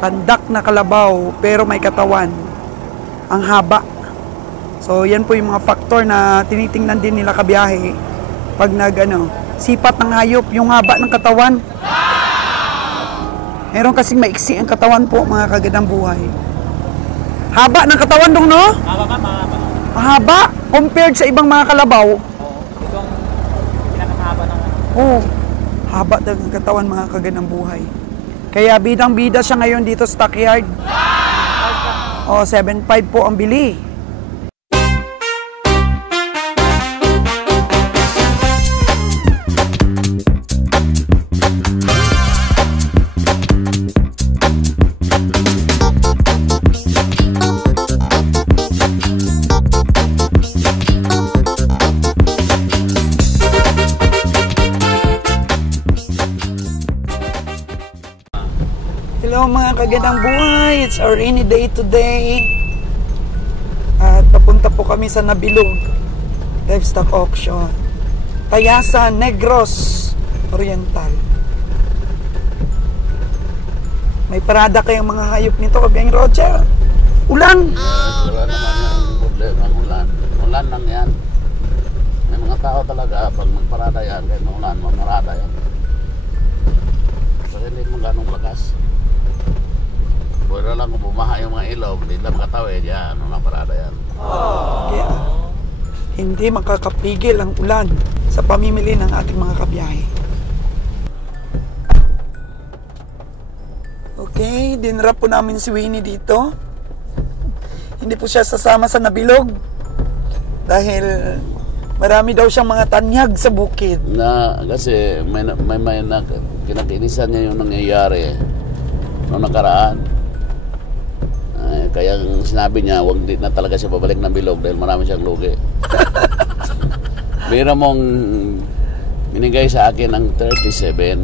Pandak na kalabaw, pero may katawan. Ang haba. So, yan po yung mga faktor na tinitingnan din nila kabiyahe pag sipat ng hayop, yung haba ng katawan. Meron kasing maiksi ang katawan po, mga kagandang buhay. Haba ng katawan dong, no? Mahaba. Mahaba compared sa ibang mga kalabaw. Ito ang pinakamahaba ng... Oo. Haba talaga ng katawan, mga kagandang buhay. Kaya bidang-bida siya ngayon dito sa stockyard. O, 7.5 po ang bili. Hello mga kagandang buhay, it's a rainy day today. At papunta po kami sa Nabilog Livestock Auction, Tayasan, Negros Oriental. May parada kayong mga hayop nito, Kabiyang Roger. Ulan! Wala naman yung problema ng ulan. Ulan lang yan. May mga tao talaga, pag magparada yan, kahit ulan, mamarada yan. Pero hindi mo ganong lakas. Pwede lang kung bumaha yung mga ilog, hindi na makatawid yan, parada yan. Kaya, hindi makakapigil ang ulan sa pamimili ng ating mga kabiyahe. Okay, dinrap po namin si Winnie dito. Hindi po siya sasama sa Nabilog dahil marami daw siyang mga tanyag sa bukid. Kasi may kinakinisan niya yung nangyayari noong nakaraan. Kaya sinabi niya, huwag na talaga siya babalik ng Bilog dahil marami siyang lugi. Biro mong binigay sa akin ng 37.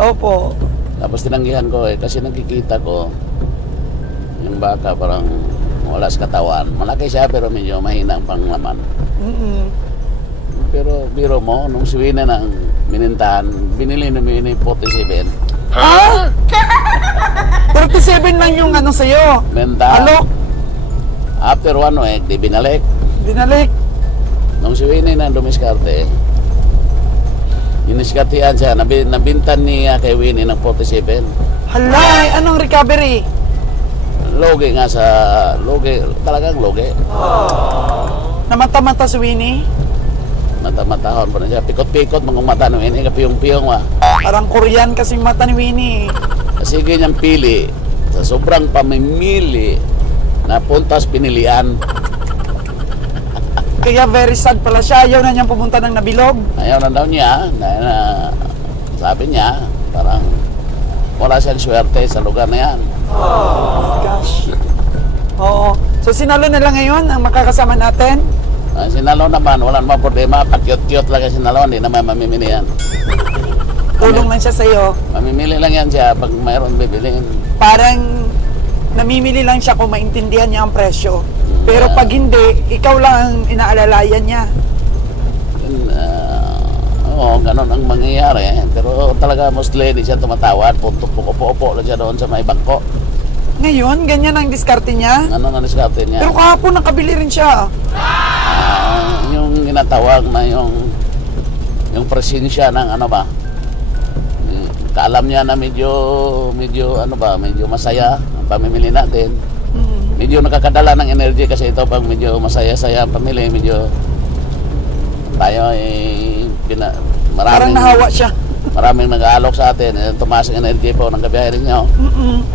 Opo. Tapos tinanggihan ko kasi nakikita ko yung baka parang wala sa katawan. Malaki siya pero medyo mahina ang panglaman. Pero biro mo, nung suwina ng minintahan, binili na Winnie 47. Ha? 37 lang yung sa'yo. Benta. Alok. After 1 week, di binalik. Binalik. Nung si Winnie na dumiskarte, iniskartehan siya, nabintan niya kay Winnie ng 47. Halay, anong recovery? Logi nga sa, talagang logi. Namata-mata si Winnie? Mata-matahon pa na siya, pikot-pikot mga mata ng Winnie, kapiyong-piyong wa. Parang Korean kasing mata ni Winnie. Kasi ganyang pili, sa sobrang pamimili, napuntas pinilian. Kaya very sad pala siya. Ayaw na niyang pumunta ng Nabilog. Ayaw na daw niya, dahil sabi niya, parang wala siyang swerte sa lugar na yan. Oh my gosh. Oo. So sinalo na lang ngayon ang makakasama natin? Sinalo naman, wala naman problema. Pakyot-kyot lang yung sinalo, hindi naman mamimili yan. Tulong lang siya sa'yo. Mamimili lang yan siya pag mayroon bibiliin. Parang namimili lang siya kung maintindihan niya ang presyo. Pero pag hindi, ikaw lang ang inaalalayan niya. Oo, ganun ang mangyayari. Pero talaga mostly hindi siya tumatawad. Puntok-upo-upo lang siya doon sa may bangko. Ngayon, ganyan ang diskarte niya? Ano ang diskarte niya? Pero kahapon nakabili rin siya. Yung ginatawag na yung presensya ng kaalam niya na medyo masaya ang pamimili natin. Medyo nakakadala ng energy kasi ito pag medyo masaya-saya ang pamili, medyo tayo parang nahawa siya. Maraming nag-aalok sa atin, tumaas ang energy po ng kabiyahe rin niyo.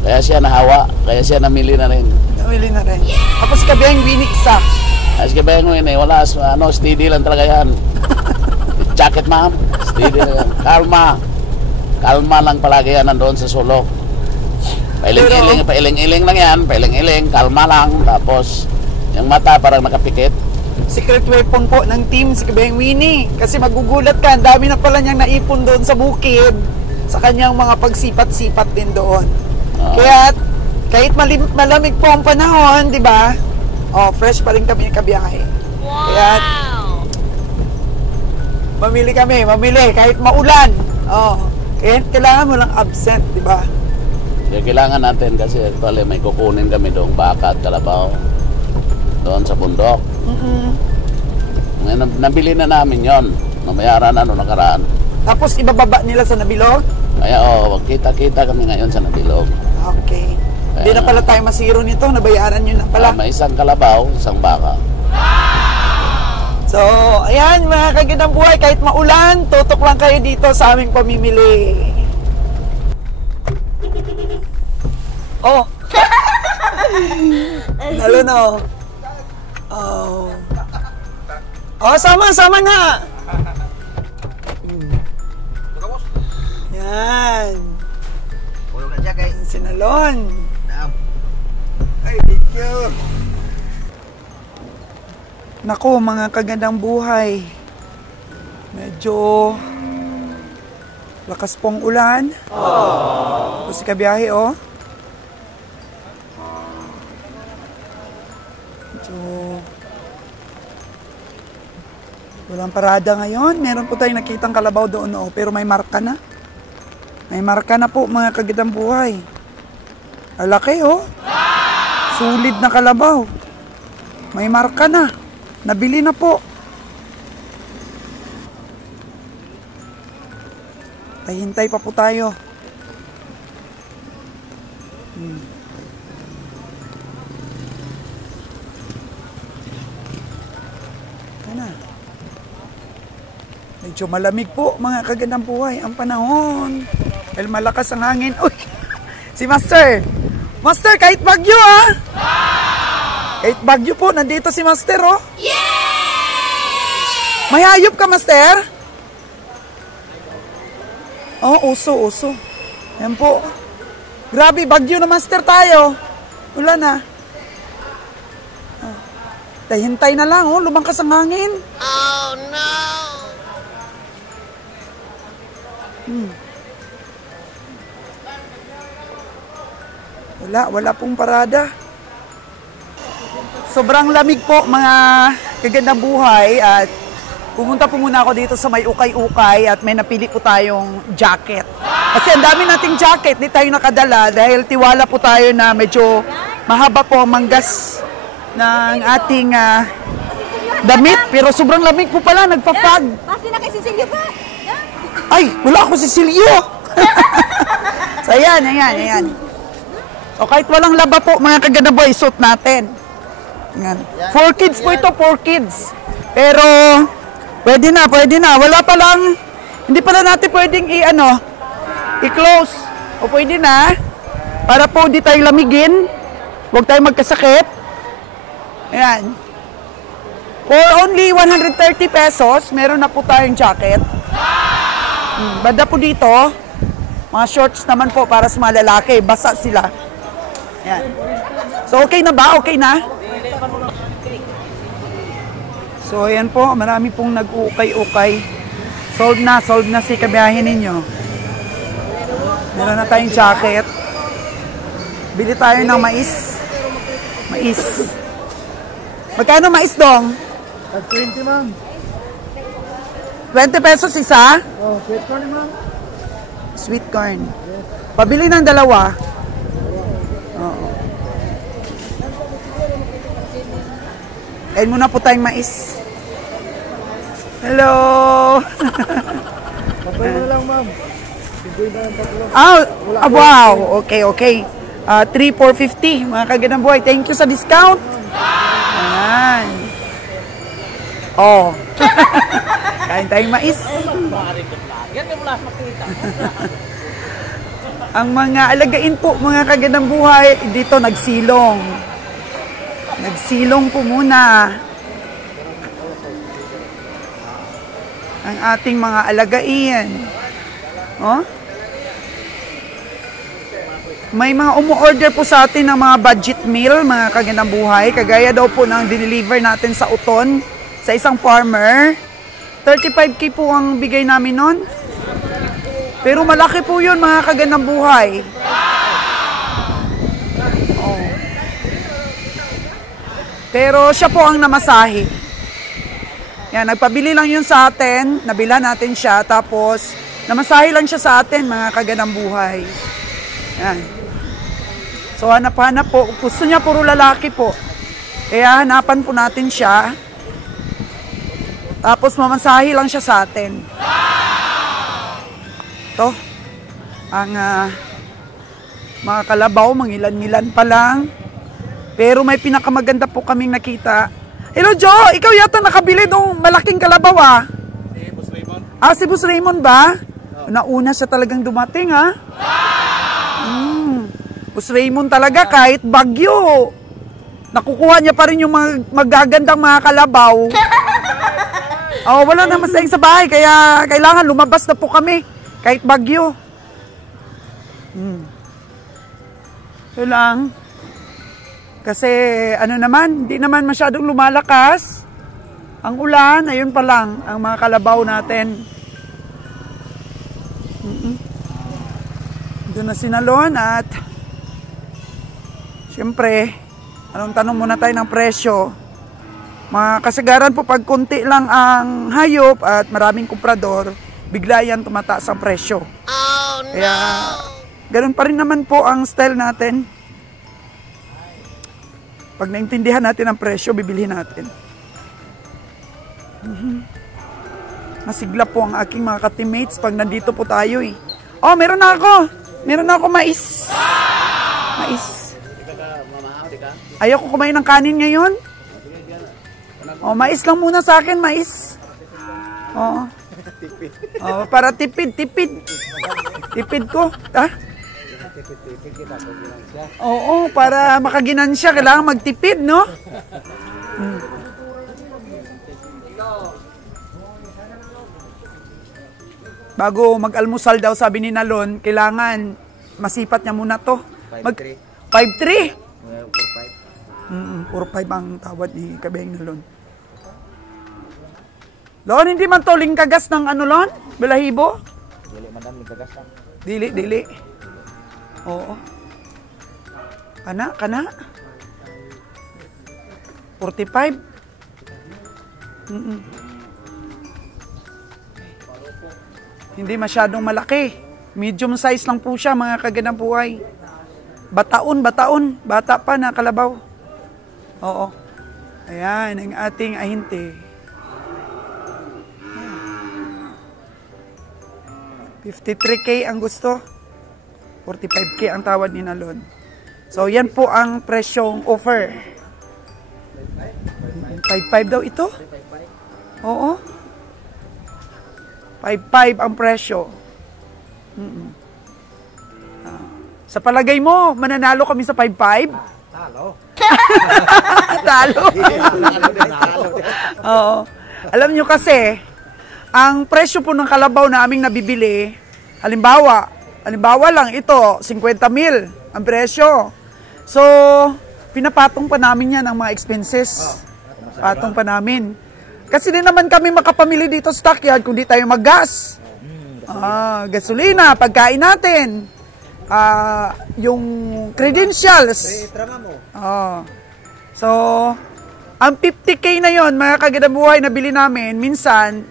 Kaya siya nahawa, kaya siya namili na rin. Namili na rin. Tapos kabiyang Winnie isa. As kabiyang Winnie, wala, steady lang talaga yan. Jacket ma'am, steady lang. Kalma lang palagi yan nandoon sa sulok. Pailing-iling lang yan, pailing-iling, kalma lang. Tapos, yung mata parang nakapikit. Secret weapon po ng team si Kabeng Winnie. Kasi magugulat ka, ang dami na pala niyang naipon doon sa bukid sa kanyang mga pagsipat-sipat din doon. Kaya, kahit malamig po ang panahon, di ba? Fresh pa rin kami kabiyahe. Kaya, mamili kahit maulan. Kaya kailangan mo lang absent, di ba? Kaya kailangan natin kasi actually may kukunin kami doong baka at kalabaw. Doon sa bundok. Ngayon, nabili na namin yon. Namayaran na noong nakaraan. Tapos ibababa nila sa Nabilog? Kaya kita-kita kami ngayon sa Nabilog. Okay. Hindi na pala tayo masiro nito. Nabayaran nyo na pala. May isang kalabaw, isang baka. So, ayan mga kagandang buhay, kahit maulan, tutok lang kayo dito sa aming pamimili. Oh! Lalo na oh. Oh. Oh, sama na! Yan. Ulog na siya kay Sinalon. Ay, thank you. Naku, mga kagandang buhay. Medyo lakas pong ulan. Kasi kabiyahe, oh. Medyo walang parada ngayon. Meron po tayong nakitang kalabaw doon, oh. Pero may marka na. May marka na po, mga kagandang buhay. Alaki, oh. Sulit na kalabaw. May marka na. Nabili na po. Hintay pa po tayo. Ano? Medyo malamig po, mga kagandang buhay, ang panahon. Dahil malakas ang hangin. Uy! Si Master! Master, kahit bagyo, ah! Kahit bagyo po, nandito si Master, oh. Yay! May hayop ka, Master? Oh, uso. Ayan po. Grabe, bagyo na, Master, tayo. Wala na. Oh. Hintay na lang, oh. Lumangkas ang hangin. Oh, no! Wala pong parada. Sobrang lamig po, mga kagandang buhay, at pumunta po muna ako dito sa may ukay-ukay at may napili po tayong jacket. Kasi ang dami nating jacket, di tayo nakadala dahil tiwala po tayo na medyo mahaba po ang manggas ng ating damit. Pero sobrang lamig po pala, nagpa-fog. Kasi na kay Cecilio pa. Ay, wala ako si Cecilio. So ayan. O kahit walang laba po, mga kagandang buhay, suot natin. Yan. 4 kids po ito, 4 kids. Pero, pwede na. Wala pa lang, hindi pala natin pwedeng i-close. O pwede na, para po di tayo lamigin. Huwag tayo magkasakit. Ayan. For only 130 pesos, meron na po tayong jacket. Banda po dito, mga shorts naman po para sa mga lalaki. Basa sila. Ayan. So, okay na ba? Okay na? So, ayan po, marami pong nag-ukay-ukay. Solve na si kabiyahin ninyo. Meron na tayong jacket. Bili tayo ng mais. Magkano mais, Dong? 20, ma'am. 20 pesos isa? Oh, sweet corn, ma'am. Sweet corn. Pabili ng dalawa. Oo. Kain muna po tayong mais. Hello! Papay na lang, ma'am. Bigay na ang tatlo. Wow! Okay. 3,450, mga kagandang buhay. Thank you sa discount. Ayan. Oh. Kain tayong mais. Yan yung mula makita. Ang mga alagain po, mga kagandang buhay, dito nagsilong. Nagsilong po muna ang ating mga alagain. Oh? May mga umu-order po sa atin ng mga budget meal, mga kagandang buhay. Kagaya daw po ng dineliver natin sa Uton, sa isang farmer. 35K po ang bigay namin nun. Pero malaki po yun, mga kagandang buhay. Oh. Pero siya po ang namasahe. Yan, nagpabili lang yun sa atin, nabila natin siya, tapos namasahe lang siya sa atin, mga kagandang buhay. Yan. So hanap-hanap po. Gusto niya puro lalaki po. Kaya hanapan po natin siya. Tapos mamasahe lang siya sa atin. Ito. Ang mga kalabaw, mangilan-ngilan pa lang. Pero may pinakamaganda po kaming nakita. Hello, Joe! Ikaw yata nakabili ng malaking kalabaw, ah. Si Boss Raymond. Ah, si Boss Raymond ba? Nauna siya talagang dumating, ha? Boss Raymond talaga, kahit bagyo. Nakukuha niya pa rin yung magagandang mga kalabaw. Oh, wala na masayang sa bahay, kaya kailangan lumabas na po kami. Kahit bagyo. Ito lang. Kasi ano naman, hindi naman masyadong lumalakas. Ang ulan, ayun pa lang, ang mga kalabaw natin. Doon na sinalon at siyempre, anong tanong muna tayo ng presyo. Mga kasagaran po, pag konti lang ang hayop at maraming komprador, bigla yan tumataas ang presyo. Oh, no! Kaya, ganun pa rin naman po ang style natin. Pag naintindihan natin ang presyo, bibilhin natin. Masigla po ang aking mga ka-teammates pag nandito po tayo eh. Oh, meron na ako! Meron na ako mais. Mais. Ayoko kumain ng kanin ngayon. Oh, mais lang muna sa akin, mais. Oh. Oh, para tipid. Tipid ko, ha? Oo, para makaginansya, kailangan magtipid, no? Bago mag-almusal daw, sabi ni Nalon, kailangan masipat niya muna to. 5-3? 4-5 ang tawad ni Kabeng Nalon. Lon, hindi man to lingkagas ng ano, Lon? Balahibo? Dili, madam, lingkagas lang. Dili. Oo. Kana? 45? Hindi masyadong malaki. Medium size lang po siya, mga kagandang buhay. Bataon. Bata pa na kalabaw. Oo. Ayan, ang ating ahinte. 53K ang gusto. 45K ang tawad ni Nalon. So, yan po ang presyong offer. 5.5 daw ito? Oo. 5.5 ang presyo. Sa palagay mo, mananalo kami sa 5.5? Talo. Talo. Oo. Alam nyo kasi, ang presyo po ng kalabaw na aming nabibili, halimbawa lang ito, 50,000 ang presyo. So, pinapatong pa namin yan ang mga expenses. Patong pa namin. Kasi din naman kami makapamili dito sa stockyard kung di tayo mag-gas. Gasolina, pagkain natin. Yung credentials. So, ang 50K na yon, mga kagadabuhay na bili namin, minsan,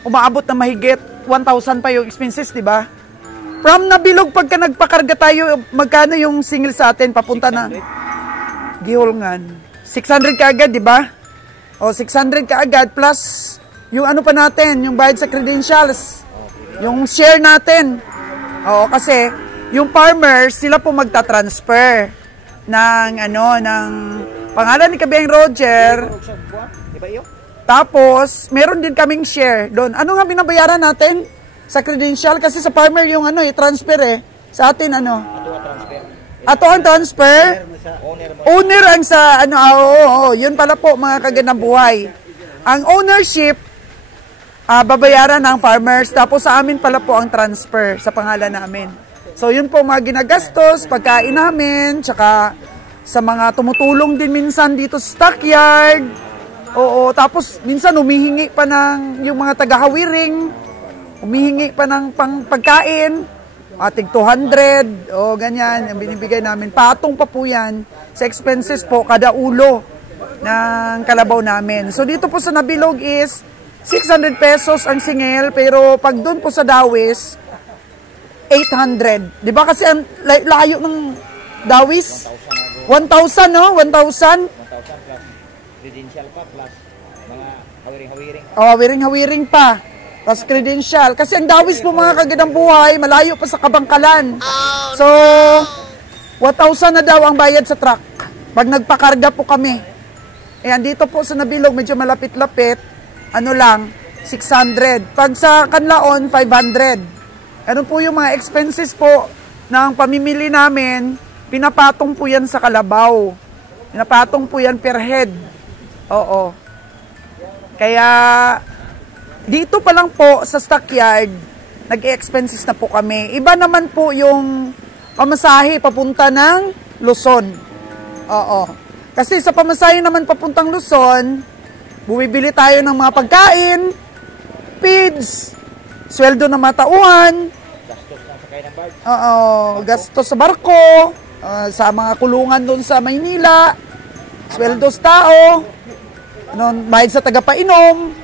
umaabot na mahigit 1,000 pa yung expenses, di ba? From Nabilog, pagka nagpakarga tayo, magkano yung single sa atin, papunta na Gihulngan. 600 ka agad, di ba? O, 600 ka agad, plus yung ano pa natin, yung bayad sa credentials, yung share natin. O, kasi, yung farmers, sila po magta-transfer ng, ng pangalan ni Kabeng Roger. Tapos, meron din kaming share doon. Ano nga binabayaran natin sa credential? Kasi sa farmer yung transfer Sa atin, Ato ang transfer. Owner ang sa, yun pala po, mga kagandang buhay. Ang ownership, babayaran ng farmers. Tapos sa amin pala po ang transfer sa pangalan namin. So, yun po mga ginagastos, pagkain namin, tsaka sa mga tumutulong din minsan dito sa stockyard. Oo, tapos minsan humihingi pa ng yung mga taga-hawiring, humihingi pa ng pagkain, ating 200, o ganyan, yung binibigay namin. Patong pa po yan sa expenses po, kada ulo ng kalabaw namin. So dito po sa Nabilog is 600 pesos ang singil, pero pag doon po sa Dawis, 800. Di ba kasi ang layo ng Dawis? 1,000 na 1,000, doon. no? 1,000? 1,000 plus credential pa plus mga hawiring-hawiring. Oh, wiring-hawiring pa. Tapos credential. Kasi ang Dawis po mga kagandang buhay, malayo pa sa Kabangkalan. So, 1,000 na daw ang bayad sa truck. Pag nagpakarga po kami. Ayan, dito po sa Nabilog, medyo malapit-lapit. Ano lang, 600. Pag sa Kanlaon, 500. Ano po yung mga expenses po ng pamimili namin, pinapatong po yan sa kalabaw. Pinapatong po yan per head. Oo. Kaya, dito pa lang po sa stockyard, nag-expenses na po kami. Iba naman po yung pamasahe papunta ng Luzon. Oo. Kasi sa pamasahe naman papuntang Luzon, bumibili tayo ng mga pagkain, feeds, sweldo ng mga tauhan, Gastos na sakay ng barge. oo, gastos sa barko, sa mga kulungan doon sa Maynila, sweldo sa tao, bayad sa tagapainom.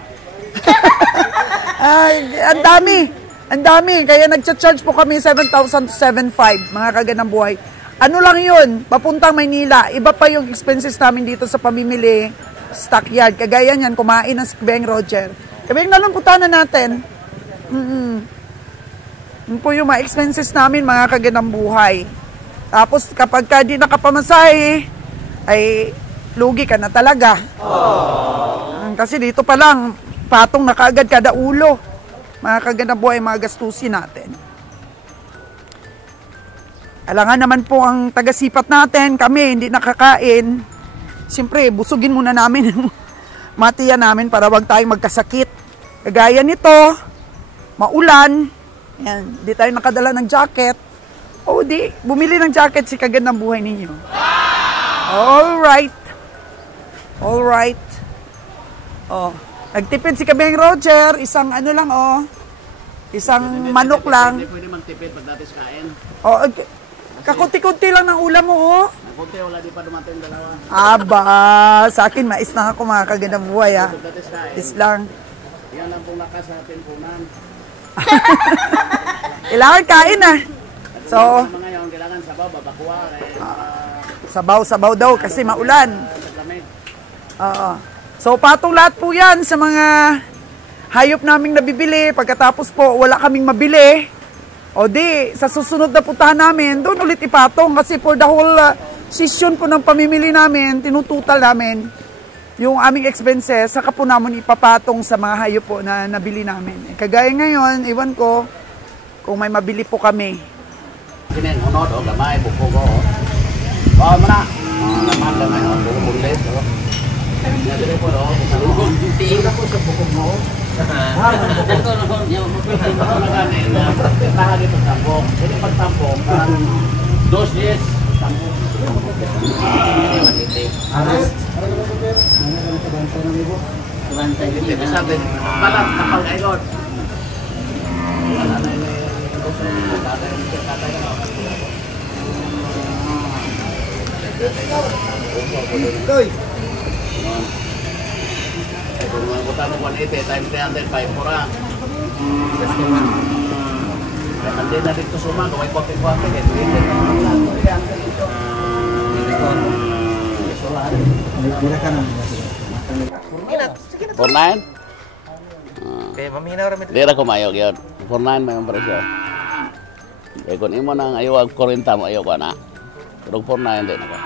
Ay, ang dami. Ang dami. Kaya nagcha-charge po kami 7,000 to 7,500, mga kaganang buhay. Ano lang yun, papuntang Maynila. Iba pa yung expenses namin dito sa pamimili, stockyard. Kagaya niyan, kumain ng Kabeng Roger. Kabeng nalamputan na natin. Yun po yung mga expenses namin, mga kaganang buhay. Tapos kapag ka di nakapamasahe, ay lugi ka na talaga. Kasi dito pa lang, patong na kaagad kada ulo. Mga kaganang buhay, mga gastusin natin. Alangan naman po ang tagasipat natin, kami hindi nakakain. Siyempre, busugin muna namin yung matiya namin para wag tayong magkasakit. Kagaya nito, maulan, yan, di tayo nakadala ng jacket. O di, bumili ng jacket si kagandang buhay ninyo. Alright. Alright. Oh, nagtipid si Kabeng Roger, isang ano lang isang manok lang. Hindi pwede magtipid pag datis kain. Oh, kakunti-kunti lang ng ulam mo, Nakunti, wala di pa dumating dalawa. Aba, sa akin mais na ako mga kagandang buhay ha. Pag datis kain, Is lang. yan lang pong lakas sa timpunan. Kailangan kain ah. So, Sa mga ngayon, kailangan sabaw, babakuha. sabaw-sabaw daw kasi maulan. Sa lamig. Oo. So, patong lahat po yan sa mga hayop naming nabibili. Pagkatapos po, wala kaming mabili. O di, sa susunod na puntahan namin, doon ulit ipatong. Kasi for the whole session po ng pamimili namin, tinututal namin yung aming expenses, saka po namin ipapatong sa mga hayop po na nabili namin. Kagaya ngayon, iwan ko kung may mabili po kami. Kinin, unod, gamay, buko ko. Bawa mo na. Gamay, bukulit. Nadali po, tingin na po sa buko mo. Tahan ito tampok. Jadi pagtampok, parang 2 years. Tampok. Sabi, balat kapal kayo. Toy. Kung mga buta ng 180 times 305 pura. Hindi na dito suma, kaway kote-kote. Kaya 49? Kaya maminaw rin ito. Dira ko mayog yun. 49 may presyo. Kaya kung imo nang ayaw ang 40 mo ayaw ko na. Pero 49 din ako.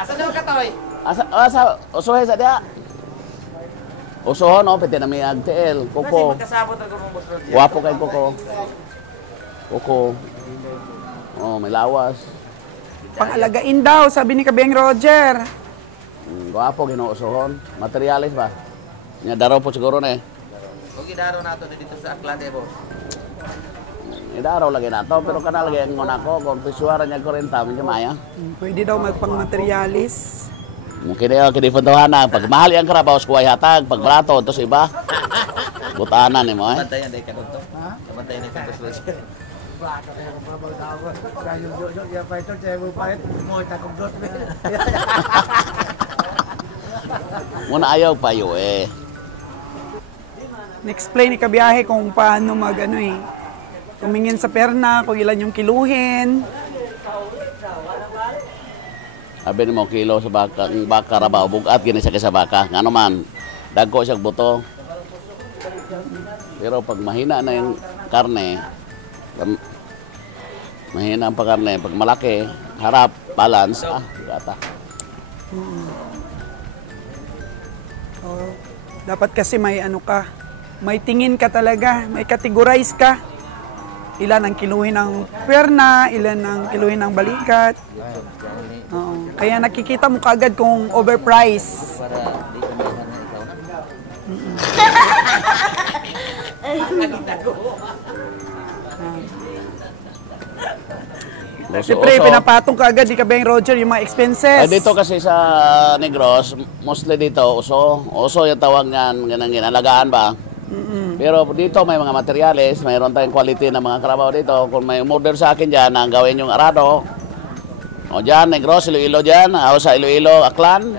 Asa daw ka, Toy? Asa, usuhe sa dia. Usuhon, no? Pwede na may agtiel. Kasi Kuko. magkasabot ako ng boss Roger. Wapo kay Kuko. Kuko. Oh, may lawas. Pangalagain daw, sabi ni Kabeng Roger. Wapo, ginuusuhon. Materialis ba? Nya daraw po siguro na eh. Huwag idaro nato dito sa Aklate, boss. Idaraw lagi na to, pero kana lagi ang muna ko. Kung pisuara niya 40, medyo maya. Pwede daw magpang-materialis. Mungkin ya kinipuntahan na. Pag mahal yung karabaos, kuway hatag. Pag barato, ito sa iba. Butanan eh mo eh. Bantayan dahil ka dito. Bantayan dahil ka boss Roger. Muna ayaw pa yun eh. Na-explain ni kabiyahe kung paano tumingin sa perna, kung ilan yung kiluhin. Sabi mo kilo sa baka, ang baka rabaw, bugat gini siya sa baka. Nga naman, dagko siya buto. Pero pag mahina na yung karne, mahina ang pagkarne, pag malaki, harap, balance, gata. Dapat kasi may may tingin ka talaga, may categorize ka. Ilan ang kiluhin ng perna, ilan ang kiluhin ng balikat. Oo. Kaya nakikita mo kaagad kung overpriced. Para di kumihan na ikaw na. Siyempre, pinapatong ka agad, di ka ba yung Roger, yung mga expenses? Dito kasi sa Negros, mostly dito, uso. Uso yung tawag niyan, alagaan ba? Pero dito may mga materyales, mayroon tayong quality ng mga karabaw dito. Kung may order sa akin dyan, ang gawin yung arado. O dyan, Negros, Iloilo dyan, o sa Iloilo, Aklan.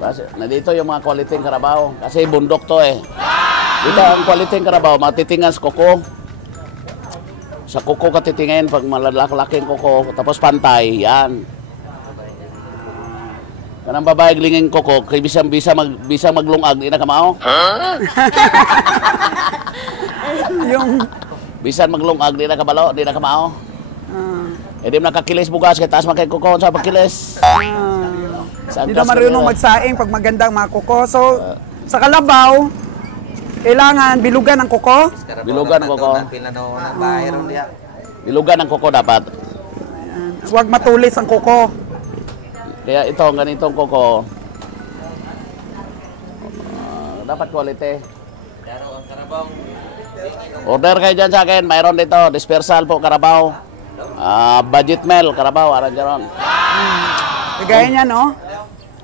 Kasi, dito yung mga quality ng karabaw. Kasi bundok to eh. Dito ang quality ng karabaw, matitingan sa kuko. Sa kuko ka titingin pag malalaki-laking kuko, tapos pantay, yan. Kanang babae glinging kuko, kay bisa maglungag, di na kamao. Yung... Bisan maglungag, di na kabalo, di na kamao. Di mo nakakilis bugas, kay taas makay kuko sa pagkilis. Hindi na marunong magsaing pag magandang mga kuko. So, sa kalabaw, kailangan bilugan ang kuko. Bilugan ang kuko. Bilugan ang kuko dapat. Huwag matulis ang kuko. Kaya ito, ganitong kuko, dapat quality. Order kayo dyan sa akin, mayroon dito, dispersal po, karabaw. Budget meal, karabaw, aranjaron. Kagaya niya, no?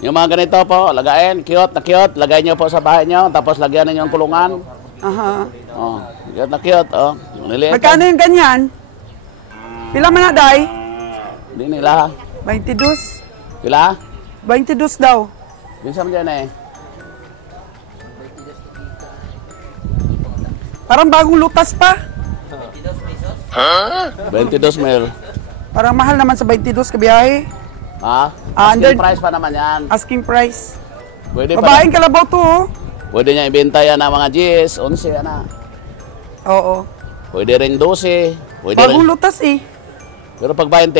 Yung mga ganito po, lagayin, cute, lagay nyo po sa bahay nyo, tapos lagyan ninyo ang kulungan. Aha. Oh, cute, oh. Magkano yung ganyan? Pila man na, day? Hindi nila. 22. Pila? 22 daw. Bisa mo dyan eh. Parang bagong lutas pa. 22 mil. Parang mahal naman sa 22 kabiyahe. Ha? Under- Asking price pa naman yan. Asking price. Pwede pa. Babaeng kalabaw to, oh. Pwede niya ibenta yan ng mga GS, 11 yan na. Oo. Pwede rin 12. Pwede Bagong rin. lutas eh. Pero pag 20,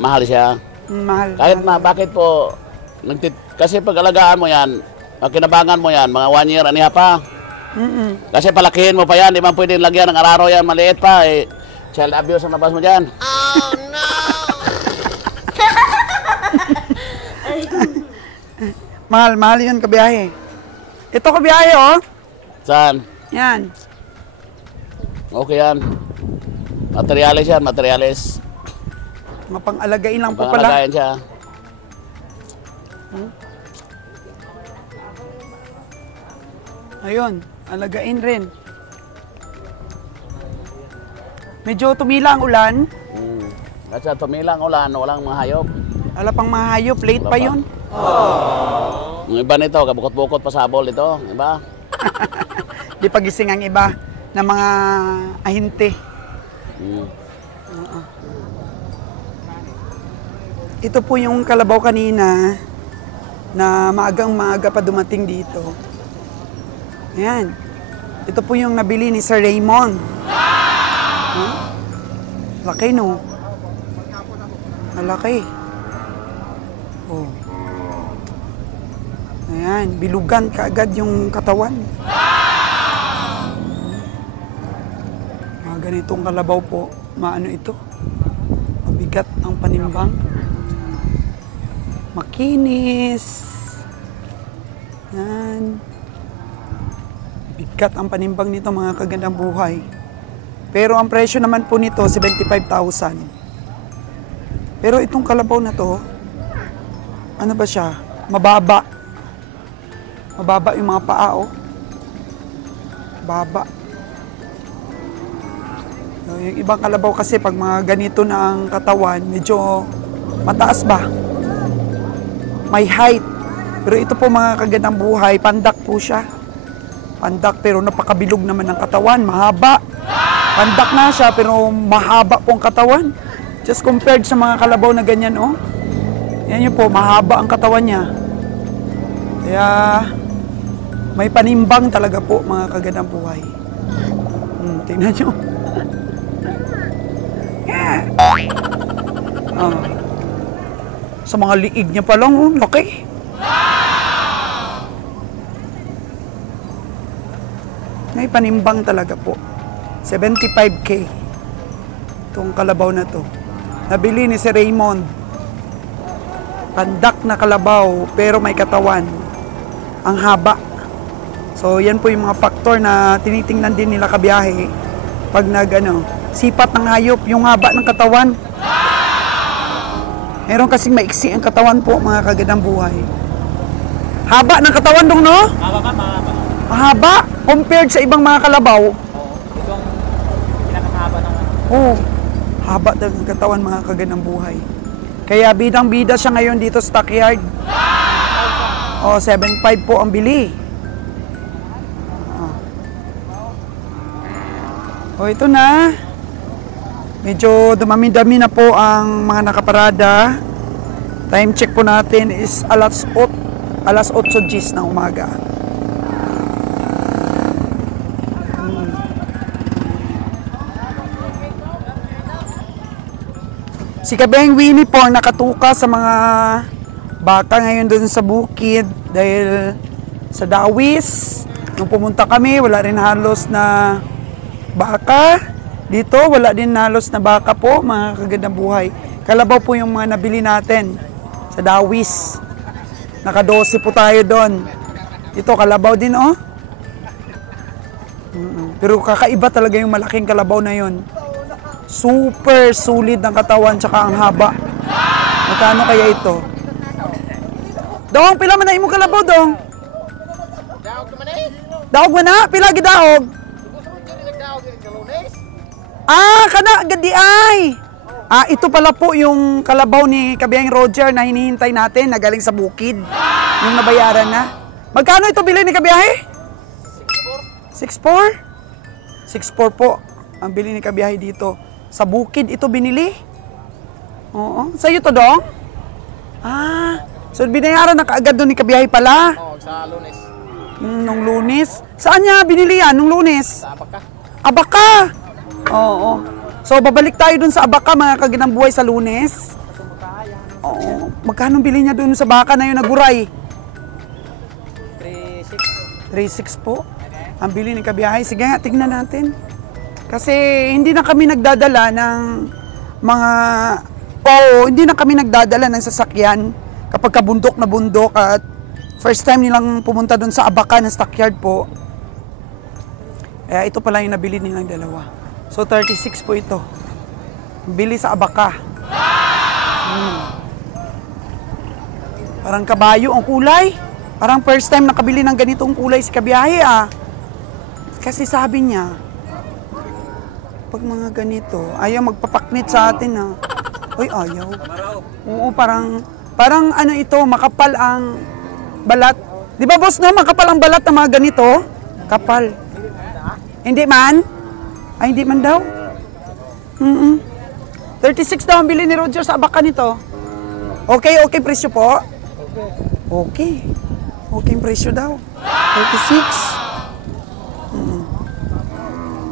mahal siya. Mahal. Kahit mahal. na, bakit po, kasi pag alagaan mo yan, pag kinabangan mo yan, mga 1 year, aniha pa. Kasi palakihin mo pa yan, di man pwedeng lagyan ng araro yan, maliit pa. Child abuse ang nabas mo dyan. Oh, no! Mahal yun kabiyahe. Ito kabiyahe, oh. Saan? Yan. Okay yan. Materialis yan, materialis. Mapang-alagain lang po pala. Pangalagayan siya. Ayun, alagain rin. Medyo tumila ang ulan. Kasi tumilang ulan, walang mga hayop. Wala pang mga hayop, late Wala pa pa. yun. Yung iba nito, kabukot-bukot pa sabol ito. Iba? Di pagising ang iba na mga ahinte. Ito po yung kalabaw kanina na maaga pa dumating dito. Ayan. Ito po yung nabili ni Sir Raymond. Laki, no? Malaki. Oh. Ayan, bilugan kaagad yung katawan. Mga ganitong kalabaw po. Maano ito? Mabigat ang panimbang. Makinis. Yan. Bigat ang panimbang nito, mga kagandang buhay. Pero ang presyo naman po nito, 75,000. Pero itong kalabaw na to, ano ba siya? Mababa. Mababa yung mga paa, oh. Baba. So, yung ibang kalabaw kasi pag mga ganito na ang katawan, medyo mataas ba? May height. Pero ito po mga kagandang buhay, pandak po siya. Pandak pero napakabilog naman ng katawan, mahaba. Pandak na siya pero mahaba po ang katawan. Just compared sa mga kalabaw na ganyan, oh. Yan yun po, mahaba ang katawan niya. Kaya may panimbang talaga po mga kagandang buhay. Tingnan nyo. Sa mga liig niya pa lang, oh, laki. May panimbang talaga po. 75K. Itong kalabaw na to. Nabili ni si Raymond. Pandak na kalabaw, pero may katawan. Ang haba. So, yan po yung mga faktor na tinitingnan din nila kabiyahe. Pag sipat ng hayop, yung haba ng katawan. Meron kasing maiksi ang katawan po, mga kagandang buhay. Haba ng katawan dong, no? Mahaba ka, mahaba. Mahaba, compared sa ibang mga kalabaw. Ito ang pinakahaba ng... Oo, haba ng katawan, mga kagandang buhay. Kaya bidang-bida siya ngayon dito sa stockyard. 7.5 po ang bili. Ito na. Medyo dumami-dami na po ang mga nakaparada. Time check po natin is alas 8:10 ng umaga. Si Kabeng Winnie po ang nakatuka sa mga baka ngayon doon sa bukid dahil sa Dawis. Nung pumunta kami, wala rin halos na baka. Dito, wala din halos na baka po, mga kagandang buhay. Kalabaw po yung mga nabili natin sa Dawis. Naka-12 po tayo doon. Ito, kalabaw din, oh. Pero kakaiba talaga yung malaking kalabaw na yun. Super solid ang katawan, tsaka ang haba. Magkano kaya ito? Dong, pila man na imo kalabaw, Dong? Daog man na? Pila gidaog? Kana, gadi ay! Ito pala po yung kalabaw ni Kabiyang Roger na hinihintay natin na galing sa bukid. Yung nabayaran na. Magkano ito bili ni Kabiyahe? 6.4? 6.4 po ang bili ni Kabiyahe dito. Sa bukid ito binili? Oo. Sa'yo to, Dong? So binayaran na kaagad doon ni Kabiyahe pala? Oo, sa Lunes. Nung Lunes? Saan niya binili yan nung Lunes? Sa Abaka. Abaka! Oo. So, babalik tayo dun sa Abaka, mga kagandang buhay sa Lunes. Oo. Magkano bili niya dun sa baka na yun na guray? 3.6 po. Ang bili ni Kabiyahe. Sige nga, tignan natin. Kasi hindi na kami nagdadala ng mga... hindi na kami nagdadala ng sasakyan kapag kabundok na bundok at first time nilang pumunta dun sa Abaka na stockyard po. Ito pala yung nabili nilang dalawa. So, 36 po ito. Bili sa Abaka. Parang kabayo ang kulay. Parang first time nakabili ng ganitong kulay si Kabiyahe, Kasi sabi niya, pag mga ganito, ayaw magpapaknit sa atin, Uy, ayaw. Oo, parang ano ito, makapal ang balat. Di ba, boss, no? Makapal ang balat ng mga ganito. Kapal. Hindi man? Ay, hindi man daw. 36 daw ang bili ni Roger sa Abaka nito. Okay presyo po? Okay. Okay ang presyo daw. 36.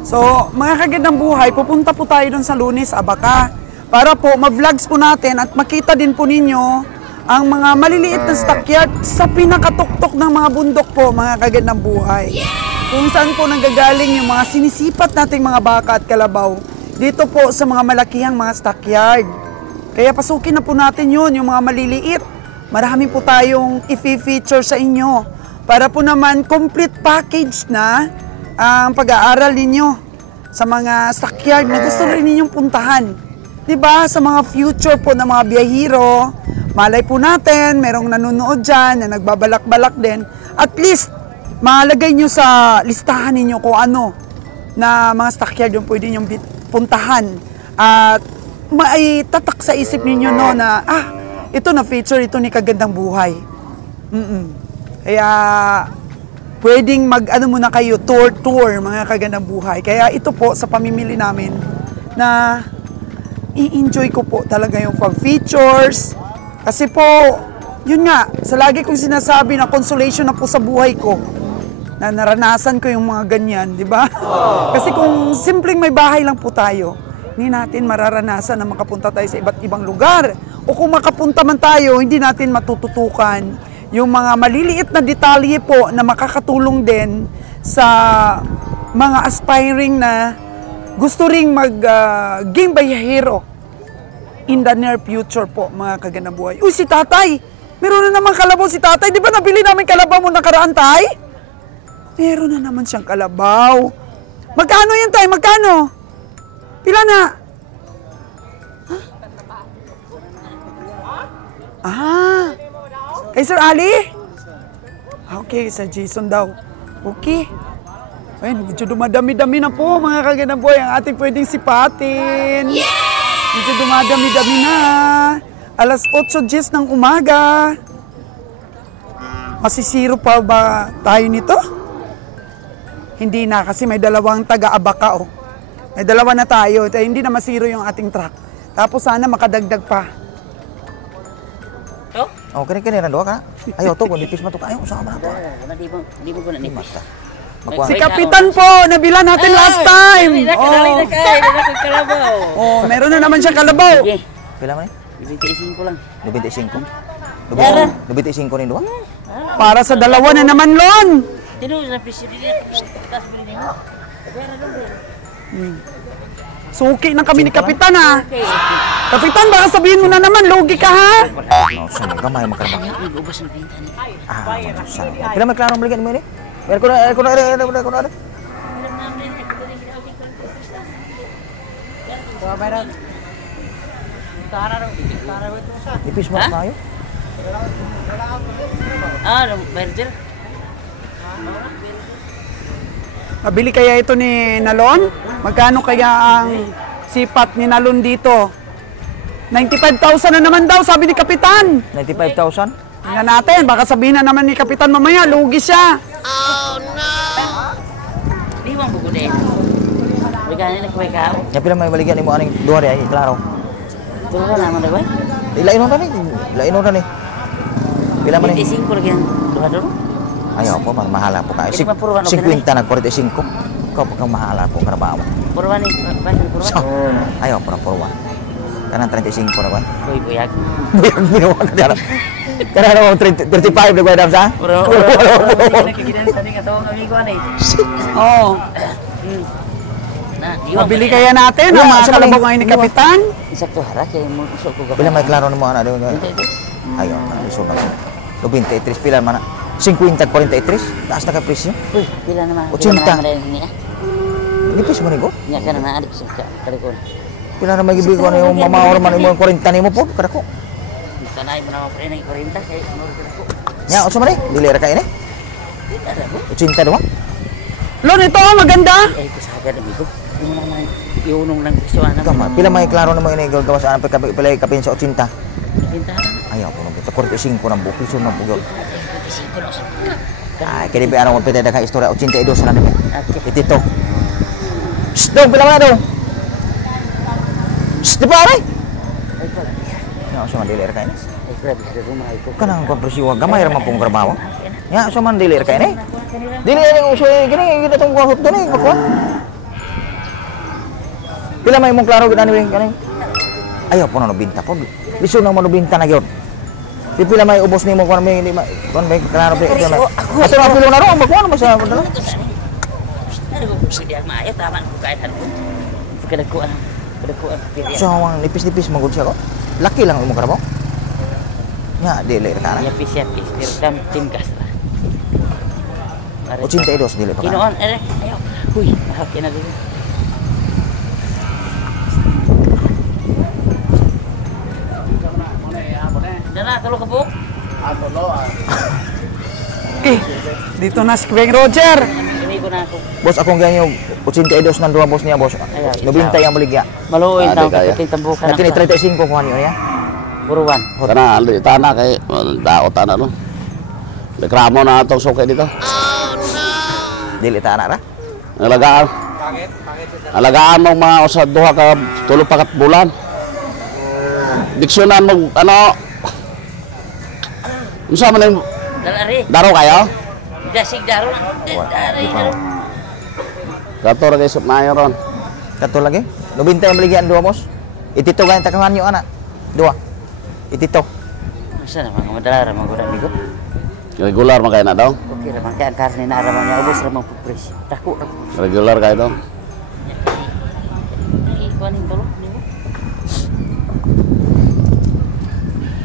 So, mga kagandang buhay, pupunta po tayo doon sa Lunes, Abaka. Para po, ma-vlogs po natin at makita din po ninyo ang mga maliliit na stockyard sa pinakatuktok ng mga bundok po, mga kagandang buhay. Kung saan po nanggagaling yung mga sinisipat nating mga baka at kalabaw dito po sa mga malakihang mga stockyard. Kaya pasukin na po natin yun, yung mga maliliit. Marami po tayong i-feature sa inyo para po naman complete package na ang pag-aaral ninyo sa mga stockyard na gusto rin ninyong puntahan. Diba? Sa mga future po ng mga biyahero, malay po natin, merong nanonood dyan na nagbabalak-balak din. At least, malagay nyo sa listahan ninyo kung ano na mga stockyard yung pwede nyo puntahan. At maitatak sa isip ninyo no, na, ito na feature, ito ni kagandang buhay. Kaya, pwedeng mag-ano muna kayo, tour, mga kaganang buhay. Kaya ito po sa pamimili namin na i-enjoy ko po talaga yung pag-features. Kasi po, yun nga, sa lagi kong sinasabi na consolation na po sa buhay ko, na naranasan ko yung mga ganyan, di ba? Kasi kung simpleng may bahay lang po tayo, hindi natin mararanasan na makapunta tayo sa iba't ibang lugar. O kung makapunta man tayo, hindi natin matututukan yung mga maliliit na detalye po na makakatulong din sa mga aspiring na gusto ring mag-game by hero in the near future po, mga kaganabuhay. Uy, si tatay! Meron na naman kalabaw si tatay. Di ba nabili namin kalabaw mo nakaraan, tay? Meron na naman siyang kalabaw. Magkano yan, tay? Magkano? Pila na? Ah! Kay Sir Ali? Okay, sa Jason daw. Okay. Ayun, medyo dumadami-dami na po, mga kaganaboy, ang ating pwedeng sipatin. Medyo dumadami-dami na. Alas 8:10 ng umaga. Masisiro pa ba tayo nito? Hindi na, kasi may dalawang taga-abaka, oh. May dalawa na tayo, hindi na masiro yung ating truck. Tapos sana makadagdag pa. Oh, kini-kini na doa ka. Ayaw to, kung nipis mo to kayo, saan ka ba? Di mo ko na nipas. Si Kapitan po, nabila natin last time. Oh, meron na naman siya kalabaw. Pila mo ni? 25 lang. 25? 25 ni doa? Para sa dalawa na naman, Lon. Tino na piso din. Tas bilhin mo. Suki na kami ni Kapitan, ha? Kapitan, baka sabihin mo na naman, lugi ka, ha? No, saan gamay makarabang. Nag-ubas ng pinta ni. Saan? Pila may klaro balikan mo ni? Ko na. Nipis mo tayo? Berger. Mabili kaya ito ni Nalon? Magkano kaya ang sipat ni Nalon dito? 95,000 na naman daw, sabi ni Kapitan. 95,000? Tingnan natin, baka sabihin na naman ni Kapitan mamaya, lugi siya. Di mo buko din. Bigyan ni kuwi ka. Ya pila may balikan imo aning duha di ay klaro. Tulo na naman daw. Ilain mo na ni. Pila man ni? 25 lagi. Duha. Ayaw po, mahala po kayo. Pwede mapuruan, okay 50 nag 45. Ikaw pa kang mahala po, karabawa. Purwan ni, purwan. Ayaw po na puruan. Kanang 35 na ba? Uy, buyag. Binawa ka dyan. Kanang mo 35 na ba sa? Puro. Nakikinan sa ning atong amigo ani. Oo. Mabili kaya natin ang mga kalabaw ngayon ni Kapitan? Isakto hara kay mo usok ko. Pila may klaro na mo ana doon. Ayaw na, iso na. 23 pila man na. 50 at 43, taas na ka presyo. Uy, pila naman. 80. Niya. Nipis mo ni ko? Nya kana na adik sa kalikon. Pila na magibig ko na yung mamaor man imo yung 40 nimo po, kada ko. Tanay mo naman pre nang 40 kay sunod ko. Nya, unsa man ni? Dili ra kay ni? Kita ra ko. 80 duwa. Lon, ito maganda. Eh, ko sa agad amigo. Yung naman iunong lang gusto ana. Tama, pila may klaro na mo ini gawas ana pila kapin sa 80. Pinta. Ayaw po nito 45 nang buki so nang bugyo. 25 na usok. Ay, kaya di ano mo pwede ka istorya 82 na nimo. Okay. Itito. Shh, dong, pila man na dong. Shh, di ba aray? Ay, pala. Nya, so man dili ra kay ni. Ay, grabe sa rumah ko. Kanang kon presyo gamay ra man pong trabaho. Nya, so man dili ra kay ni. Dili ni uso gini gini tong kuhot do ni bakwa. Pila may mong klaro gid ani kaning. Ayaw po na binta po. Liso na mo binta na gyud. Pila may ubos nimo kon may may klaro pre. Ato na pilo na ro bakwa na basta dala. Ano ko pwede ang maayo tama ko kahit ano. Pagkadakuan. So ang nipis-nipis magud siya ko. Laki lang imong trabaho. Nya, dili ra kana. Ya pis pero tam tingkas lah. 82 dili pa kana. Kinoon ayo. Huy, hakin na dito. Dala, tulo ka po? Okay, dito na si Kuweng Roger. Sumi ko na ako. Boss akong ganyo 82 nang duha boss niya boss. 90 ang baligya. Maluoy Ate, daw kaya. kating tambukan Kini 35 ko niyo ya. Buruan. Kana ali tanah kay daot tanah no. Reklamo na atong sukay dito. Dili ta anak ra. Alagaan. Alagaan mo mga usad duha ka tulo pa kat bulan. Diksyonan mo ano? Unsa man yung Dalari. daro kayo? Dasig daro. Di pa. Kato ra kay mayo ron. Kato lagi. Nubinta yung maligyan dua mos. Itito ganyan takaman nyo anak. Dua. Itito. Masa na mga madalara mga gudang bigo. Regular man kayo na daw. Okay ra man kay ang karne na araman niya ubos ra man pupres. Dako ra. Regular kayo daw. Ikuan ning tulo nimo.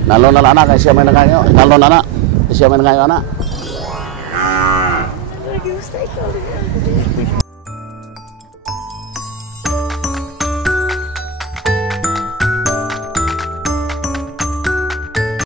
Nalo na anak kay siya may nakayo. Nalo na anak. Siya may nakayo anak.